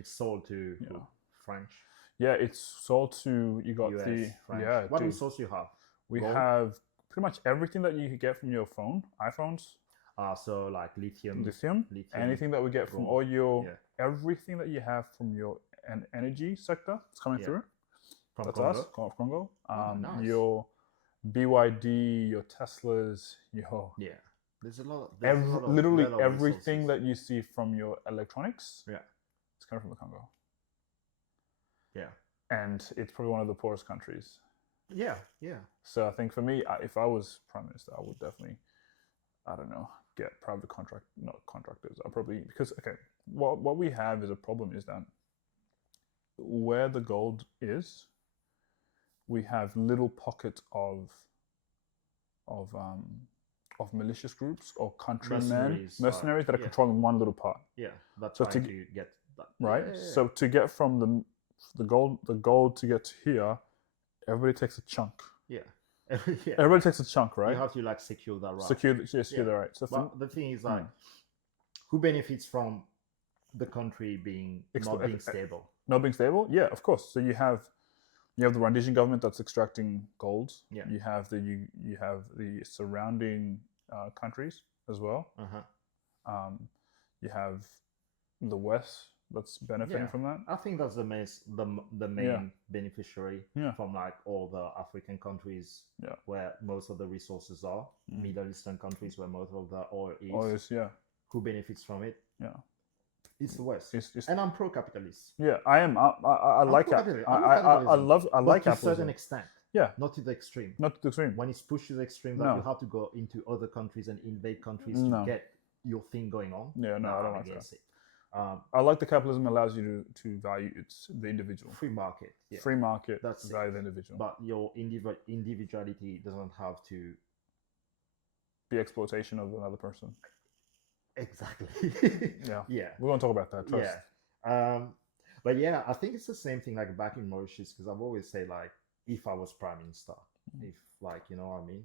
It's sold to French. Yeah, it's sold to you got US, French. yeah. What dude, resource you have? we Gold? have pretty much everything that you could get from your phone, iPhones, So like lithium, anything that we get from gold. all your Yeah. everything that you have from your energy sector is coming through. From That's Congo. us, Congo. Nice. Your BYD, your Teslas, your There's a lot. literally lot of everything resources. that you see from your electronics. Yeah. It's coming from the Congo. Yeah. And it's probably one of the poorest countries. Yeah. So I think for me, if I was prime minister, I would definitely, I don't know, get private not contractors. I probably because what we have is a problem is that where the gold is, we have little pockets of malicious groups or countrymen, mercenaries that are controlling one little part. Yeah, that's so trying to get that. Right. Yeah. So to get from the gold to get to here, everybody takes a chunk. Yeah. Everybody takes a chunk, right? You have to like secure that right. Secure the right. So but the thing is like, who benefits from the country being not being stable? Not being stable? Yeah, of course. So you have the Rhodesian government that's extracting gold. Yeah. You have the surrounding countries as well. You have the West that's benefiting from that. I think that's the main beneficiary from like all the African countries where most of the resources are. Middle Eastern countries where most of the oil is. Who benefits from it? Yeah. It's the West, and I'm pro-capitalist. Yeah, I am. I like it. I like capitalism to a certain extent. Yeah, not to the extreme. Not to the extreme. When it's pushed to the extreme, that you have to go into other countries and invade countries to get your thing going on. Yeah, no, I don't like that. It. I like the capitalism allows you to value the individual. Free market. Yeah. Free market. That's value the individual. But your individuality doesn't have to be exploitation of another person. Exactly. Yeah. We're gonna talk about that. Trust. Yeah. But yeah, I think it's the same thing like back in Mauritius, because I've always said like, if I was prime minister, if like, you know what I mean.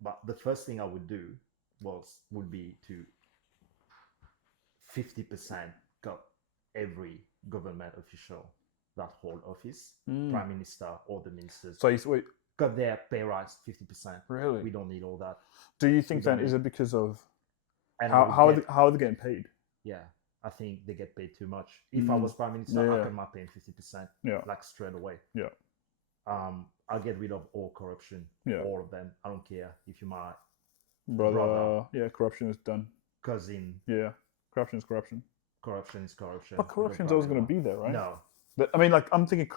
But the first thing I would do would be to 50% got every government official that hold office, prime minister or the ministers. So wait, got their pay rise 50%. Really? We don't need all that. Do you think then is it because of how are they getting paid? Yeah, I think they get paid too much. If I was prime minister, I could not pay 50%. Like straight away. Yeah. I'll get rid of all corruption. Yeah. All of them. I don't care if you're my brother. Yeah, corruption is done. Cousin. Yeah. Corruption is corruption. Corruption is corruption. But corruption is always going to be there, right? No. I mean, like I'm thinking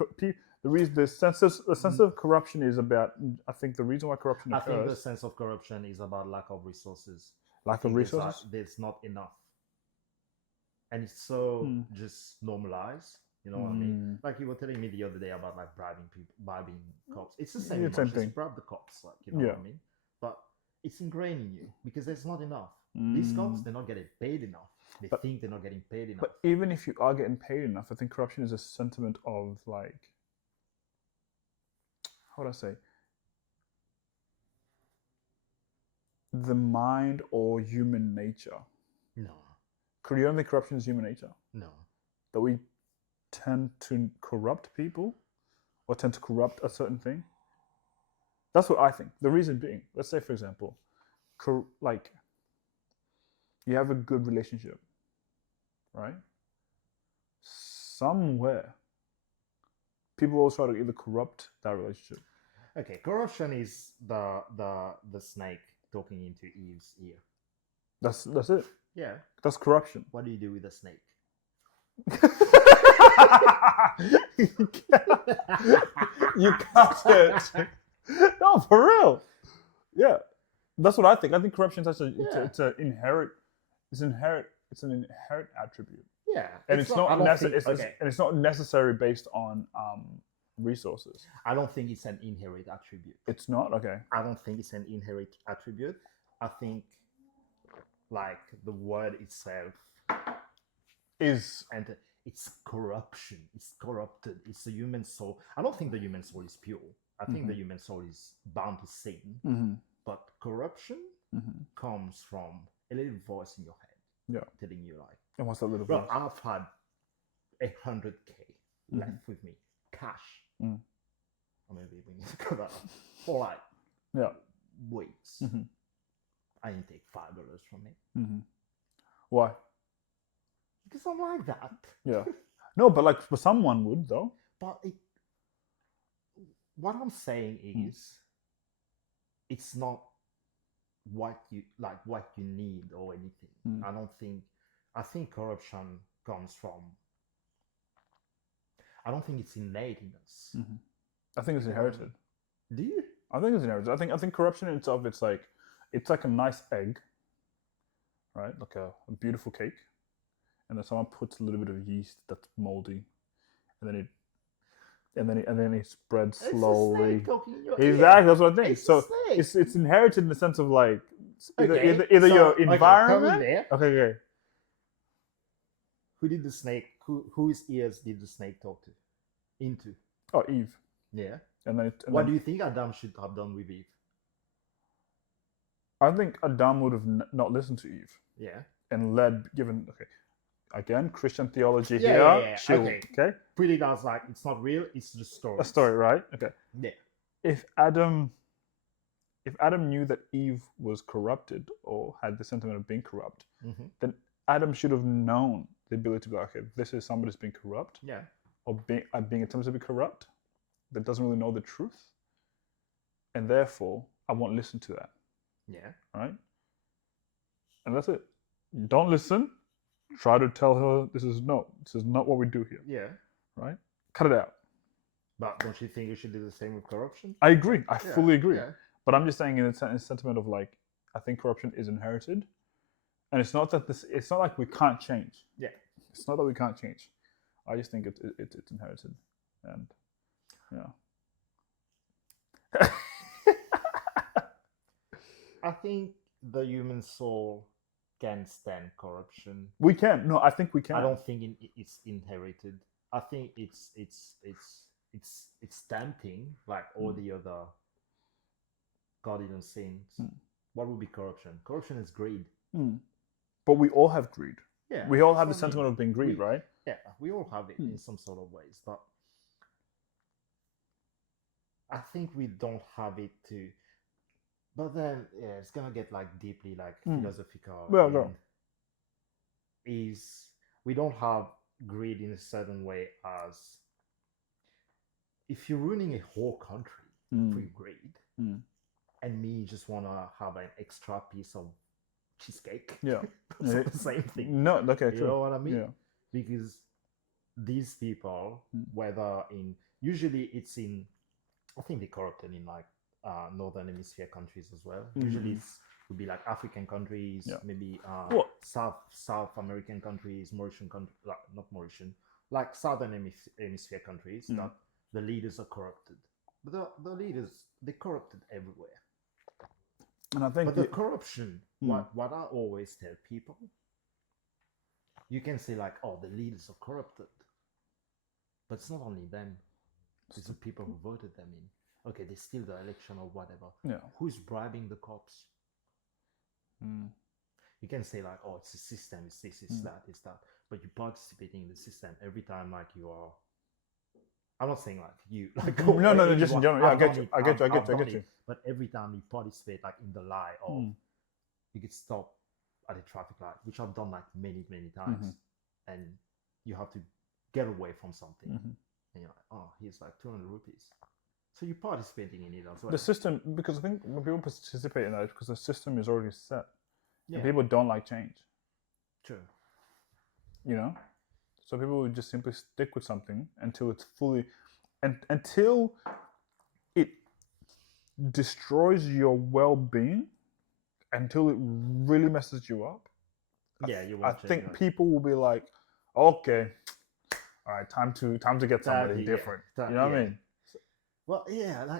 the sense of corruption is about. I think the reason why corruption occurs. I think the sense of corruption is about lack of resources. Lack of resources. There's not enough, and it's so just normalized. You know what I mean? Like you were telling me the other day about like bribing cops. It's the same thing. Bribe the cops, like you know what I mean? But it's ingrained in you because there's not enough. These cops, they're not getting paid enough. They think they're not getting paid enough. But even if you are getting paid enough, I think corruption is a sentiment of like, how would I say, the mind or human nature. No. You don't think corruption is human nature? No. That we tend to corrupt people or tend to corrupt a certain thing? That's what I think. The reason being, let's say, for example, like you have a good relationship, right? Somewhere, people always try to either corrupt that relationship. Okay, corruption is the snake talking into Eve's ear. That's it. Yeah. That's corruption. What do you do with a snake? You cut it. No, for real. Yeah, that's what I think. I think corruption is actually it's an inherent attribute. Yeah, and it's not necessary. And it's not necessary based on resources. I don't think it's an inherent attribute. It's not? Okay. I don't think it's an inherent attribute. I think like the word itself is, and it's corruption. It's corrupted. It's the human soul. I don't think the human soul is pure. I think the human soul is bound to sin. But corruption comes from a little voice in your head, telling you like. And what's that little voice? I've had 100K left with me, cash. Mm. Or maybe we need to go that for like weeks. I didn't take $5 from it. Why? Because I'm like that. Yeah. No, but like for someone would though. But what I'm saying is, it's not what you need or anything. I think corruption comes from. I don't think it's innate in us. I think it's inherited. Do you? I think it's inherited. I think corruption in itself, it's like a nice egg, right? Like a beautiful cake, and then someone puts a little bit of yeast that's moldy, and then it spreads slowly. Exactly, that's what I think. So it's inherited in the sense of like either your environment. Okay. Who did the snake? Whose ears did the snake talk to? Into? Oh, Eve. Yeah. And what do you think Adam should have done with Eve? I think Adam would have not listened to Eve. Yeah. And again, Christian theology here. Yeah. Okay. Pretty much like it's not real. It's just story. A story, right? Okay. Yeah. If Adam knew that Eve was corrupted or had the sentiment of being corrupt, then Adam should have known the ability to be like, okay, this is somebody's being corrupt. Yeah. Or being attempted to be corrupt, that doesn't really know the truth, and therefore I won't listen to that. Yeah. Right. And that's it. Don't listen. Try to tell her this is not what we do here. Yeah. Right. Cut it out. But don't you think you should do the same with corruption? I agree. I fully agree. Yeah. But I'm just saying in a sentiment of like, I think corruption is inherited, and it's not like we can't change. Yeah. It's not that we can't change. I just think it's inherited, and I think the human soul can stand corruption. We can. No, I think we can. I don't think it's inherited. I think it's tempting, like all the other cardinal sins. What would be corruption? Corruption is greed. But we all have greed. Yeah. We all have the sentiment of being greed, right? Yeah, we all have it in some sort of ways, but I think we don't have it too. But then, it's gonna get like deeply like philosophical. Well, go. Is we don't have greed in a certain way as if you're ruining a whole country for your greed, and me just wanna have an extra piece of cheesecake. Yeah, it's not the same thing. No, okay, you know what I mean? Yeah. Because these people, whether usually it's in, I think they corrupted in like northern hemisphere countries as well. Usually it would be like African countries, maybe South American countries, Mauritian countries, like not Mauritian, like southern hemisphere countries that the leaders are corrupted. But the leaders, they're corrupted everywhere. And I think but the corruption, what I always tell people, you can say like, oh, the leaders are corrupted, but it's not only them; it's the people who voted them in. Okay, they steal the election or whatever. Yeah. Who's bribing the cops? You can say like, oh, it's a system, it's this, it's that, it's that, but you're participating in the system every time. Like you are. I'm not saying like you like no, just in general. Yeah, I get you. But every time you participate like in the lie of you get stopped at a traffic light, which I've done like many times, and you have to get away from something, and you're like, oh, here's like 200 rupees. So you're participating in it as well. The system, because I think when people participate in that, it's because the system is already set, and people don't like change. True. You know. So people would just simply stick with something until it's fully, and until it destroys your well-being, until it really messes you up. I think people will be like, okay, all right, time to get somebody different. You know what I mean? Well, yeah.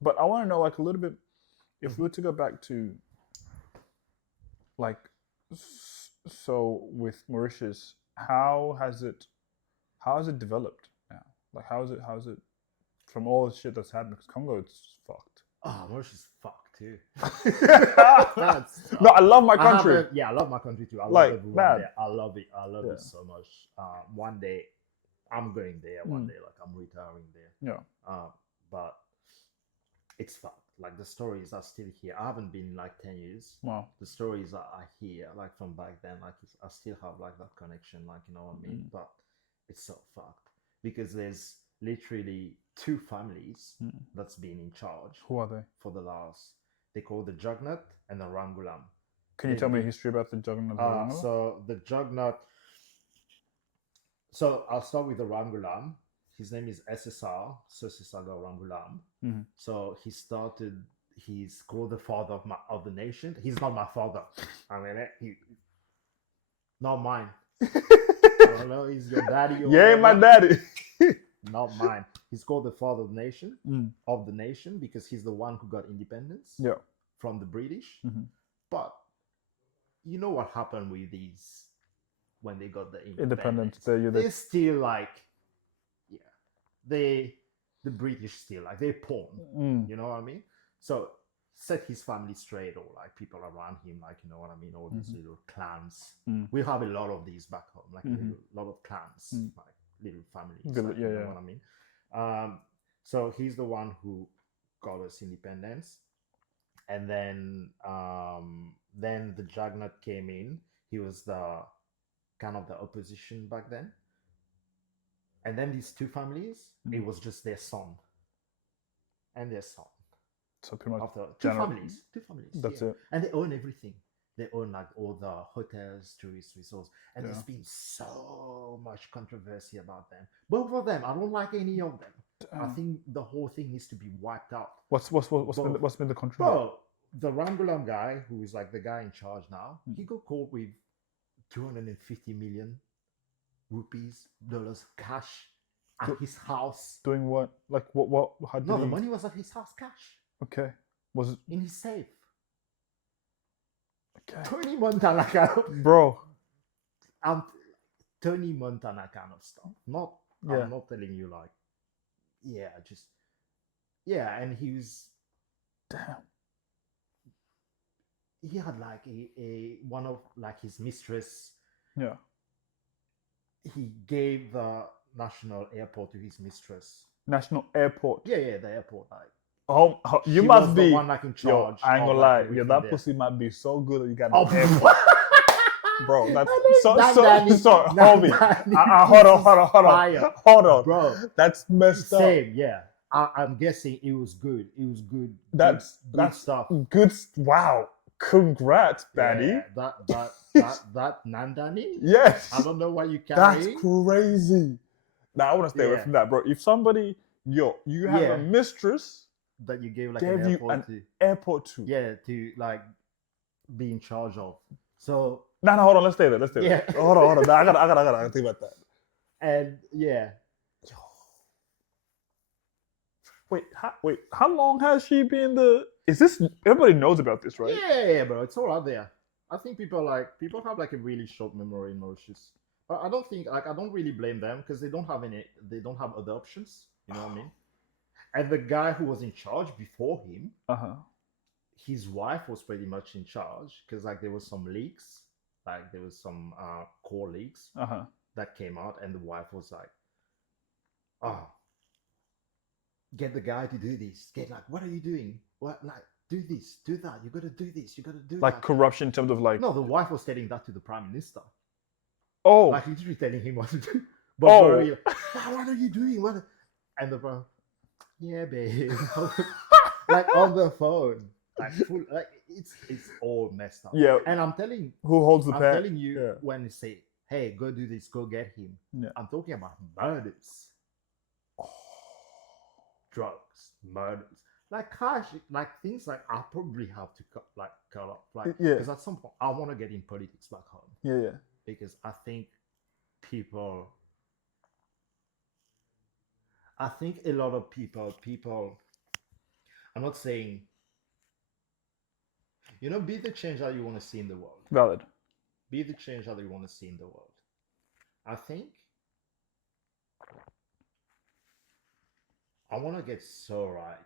But I want to know like a little bit, if we were to go back to, like. So with Mauritius, how has it developed now? Like how is it from all the shit that's happened? Because Congo, it's fucked. Oh, Mauritius is fucked. too. No, I love my country. I love my country too. I love Like, everyone man. there. I love it. I love it so much. One day, I'm going there. One day, like I'm retiring there. Yeah. But it's fucked. Like the stories are still here. I haven't been in like 10 years. Wow. The stories are here, like from back then. Like I still have like that connection. Like you know what I mean. But it's so fucked because there's literally two families that's been in charge. Who are they? For the last, they call the Jugnut and the Rangulam. Can you tell me history about the Jugnut? So the Jugnut. So I'll start with the Rangulam. His name is SSR, Sosisaga Rangulam. So he started. He's called the father of the nation. He's not my father. I mean, not mine. I don't know. He's your daddy. Yeah, my daddy. Not mine. He's called the father of the nation because he's the one who got independence from the British. But you know what happened with these when they got the independence? They're still like, the British still like they pawn. You know what I mean? So set his family straight, or like people around him, like you know what I mean, all these little clans. We have a lot of these back home, like a lot of clans, like little families. Like, you know what I mean? So he's the one who got us independence, and then the Jugnut came in. He was the kind of the opposition back then. And then these two families, it was just their son and their son. So pretty much after two families. That's it. And they own everything. They own like all the hotels, tourist resorts, and there's been so much controversy about them. Both of them, I don't like any of them. I think the whole thing needs to be wiped out. What's been the controversy? Bro, the Rangulam guy, who is like the guy in charge now, he got caught with 250 million rupees, dollars, cash at his house. Doing what? Like what? How did the money was at his house, cash. Okay. Was it in his safe? Okay. Tony Montana kind of, bro. Tony Montana kind of stuff. I'm not telling you like, and he was damn. He had like a one of like his mistress. Yeah. He gave the national airport to his mistress. National airport. Yeah, the airport. Like, you must be the one like in charge. Yo, I ain't gonna lie. Yo, that pussy might be so good that you got an airport. Bro, that's so homie. Hold on, bro. That's messed up. Same, yeah. I'm guessing it was good. It was good. That's stuff. Good. Wow. Congrats, Batty. Yeah, that Nandani? Yes. I don't know why you carry. That's crazy. Now I want to stay away from that, bro. If somebody, you have a mistress that you gave like an airport to. Yeah, to like be in charge of. So no, hold on. Let's stay there. Yeah. Hold on. I gotta think about that. And yeah. Wait. How long has she been Is this everybody knows about this, right? Yeah, bro. It's all out there. I think people have like a really short memory in Mauritius. But I don't really blame them because they don't have other options. You know what I mean? And the guy who was in charge before him, his wife was pretty much in charge because like there was some leaks, like there was some core leaks that came out, and the wife was like, "Oh, get the guy to do this. Get like, what are you doing? What like do this, do that. You got to do this. You got to do like that." Corruption in terms of like. No, the wife was telling that to the prime minister. Oh, like literally telling him what to do. But what are you doing? What? And the bro, yeah, babe. Like on the phone, like full, like it's all messed up. Yeah. And I'm telling who holds the pen? I'm telling you when they say, "Hey, go do this, go get him." Yeah. I'm talking about murders, drugs, murders, like cash, like things like I probably have to cut off, like because at some point I want to get in politics back home. Yeah. Because I think a lot of people, I'm not saying, be the change that you want to see in the world. Valid. Be the change that you want to see in the world. I think I want to get so right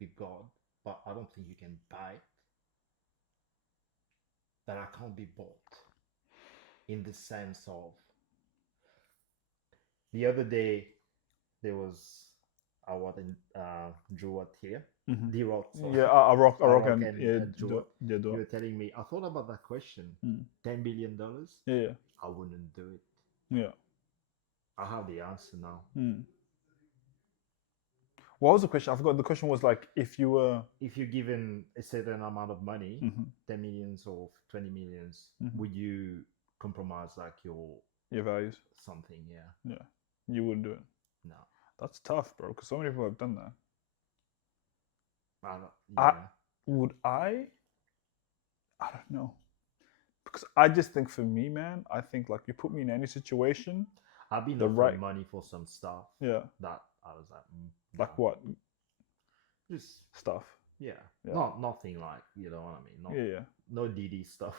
with God but I don't think you can buy it. That I can't be bought in the sense of the other day there was I was in Jewett here. D-Rock, sorry. Yeah, I rock and Jewett. yeah, You were telling me. I thought about that question. $10 billion. Yeah. I wouldn't do it. Yeah. I have the answer now. What was the question? I forgot. The question was like, if you're given a certain amount of money, 10 millions or 20 millions, would you compromise like your values? Something, yeah. Yeah. You wouldn't do it. No. That's tough, bro. Because so many people have done that. Would I? I don't know. Because I just think for me, man, I think like you put me in any situation. I've been offering money for some stuff. Yeah. That I was like. Like what? Just stuff. Yeah. Nothing like, you know what I mean? Yeah. No DD stuff.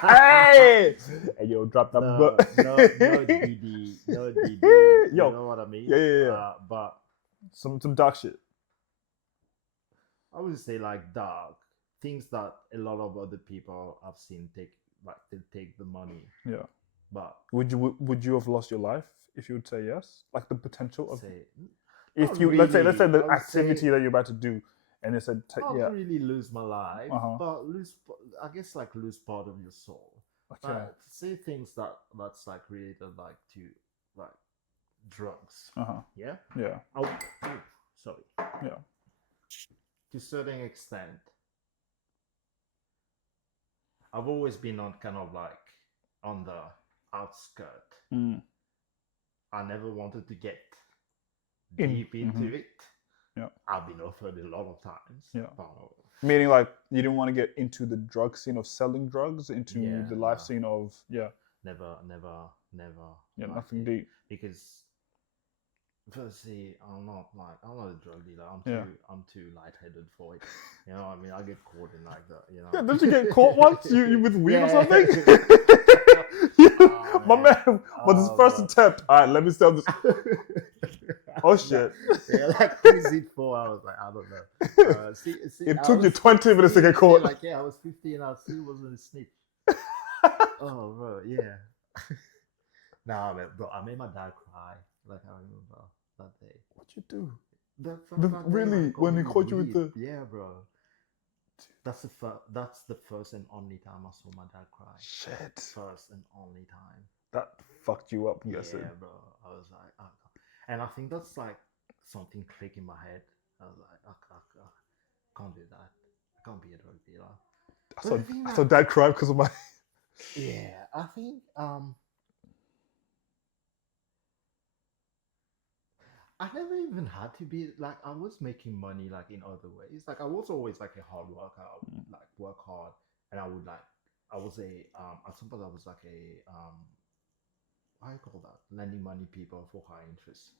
Hey! Hey, yo, drop that book. No DD. No DD. You know what I mean? Yeah. But some dark shit. I would say like dark things that a lot of other people I've seen they take the money. Yeah. But would you have lost your life if you would say yes? Like the potential of if you really, let's say the activity that you're about to do, and it said not really lose my life, but lose part of your soul. Okay. Say things that's like related like to like drugs. Yeah. Yeah. Sorry. Yeah. To a certain extent, I've always been on kind of like on the outskirt. I never wanted to get deep into it. Yeah. I've been offered a lot of times. Yeah. Meaning like you didn't want to get into the drug scene of selling drugs, into the life scene of Never. Yeah, nothing deep. Because firstly, I'm not a drug dealer. I'm too lightheaded for it. You know what I mean? I get caught in like that. You know. Yeah, didn't you get caught once? You with weed or something? My man was his first attempt. All right, let me sell this. Oh shit! Yeah, like who is it for? I was like, I don't know. It took you 20 minutes to get caught. Like I was 15 and I still wasn't a snitch. Oh bro, yeah. Nah, man, bro, I made my dad cry. Like I remember that day. What'd you do? Really? When he caught you with the? Yeah, bro. That's the first and only time I saw my dad cry. Shit. First and only time. That fucked you up, I'm guessing. Yeah, bro. I was like, and I think that's like something clicked in my head. I was like, I can't do that. I can't be a drug dealer. I saw dad cry because of my. Yeah, I think I never even had to be like I was making money like in other ways. Like I was always like a hard worker. I would like work hard, and I would like I was a at some point I was like a how do you call that? Lending money people for high interest.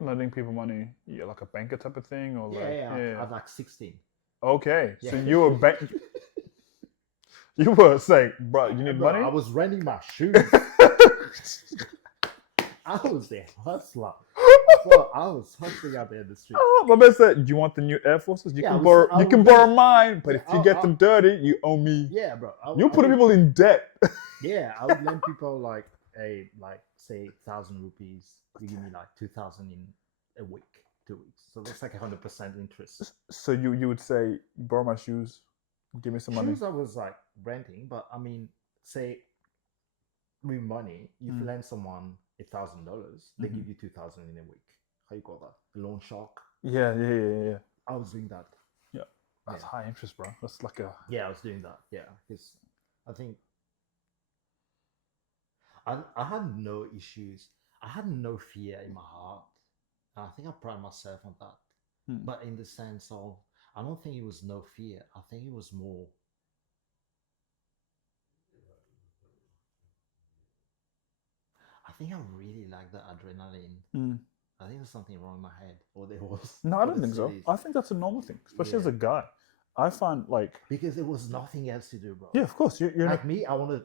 Lending people money, like a banker type of thing, or I was like 16. Okay, so you were you were saying, bro, you need money. I was renting my shoes. I was a hustler. Well, I was hustling out there in the street. Oh, my man said, "You want the new Air Forces? You can borrow mine, but if you get them dirty, you owe me." Yeah, bro. You put people in debt. Yeah, I would lend people like say 1,000 rupees. You give me like 2,000 in a week, 2 weeks. So that's like 100% interest. So you would say, borrow my shoes, give me some money. Shoes I was like renting, but I mean, say with money, if you lend someone $1,000, they give you 2,000 in a week. How you call that? Loan shark. Yeah. I was doing that. Yeah, that's high interest, bro. That's like a. Yeah, I was doing that. Yeah, because I think I had no issues. I had no fear in my heart. And I think I pride myself on that. But in the sense of, I don't think it was no fear. I think it was more. I think I really like the adrenaline. I think there's something wrong in my head, or there was. No, I don't think so. I think that's a normal thing, especially as a guy. I find like because there was nothing else to do, bro. Yeah, of course. You're like me. I would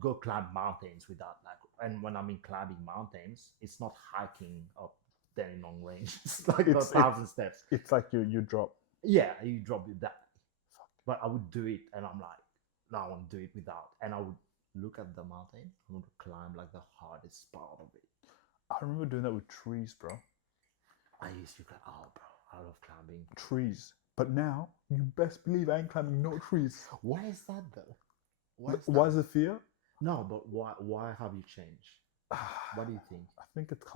go climb mountains with that. Like, and when I mean climbing mountains, it's not hiking up standing long range. It's like 1,000 steps. It's like you drop. Yeah, you drop it that. But I would do it, and I'm like, no, I want to do it without. And I would look at the mountain. I want to climb like the hardest part of it. I remember doing that with trees, bro. I used to go, oh, bro, I love climbing trees. But now, you best believe I ain't climbing no trees. Why is that though? Why is it fear? No, but why have you changed? What do you think? I think it's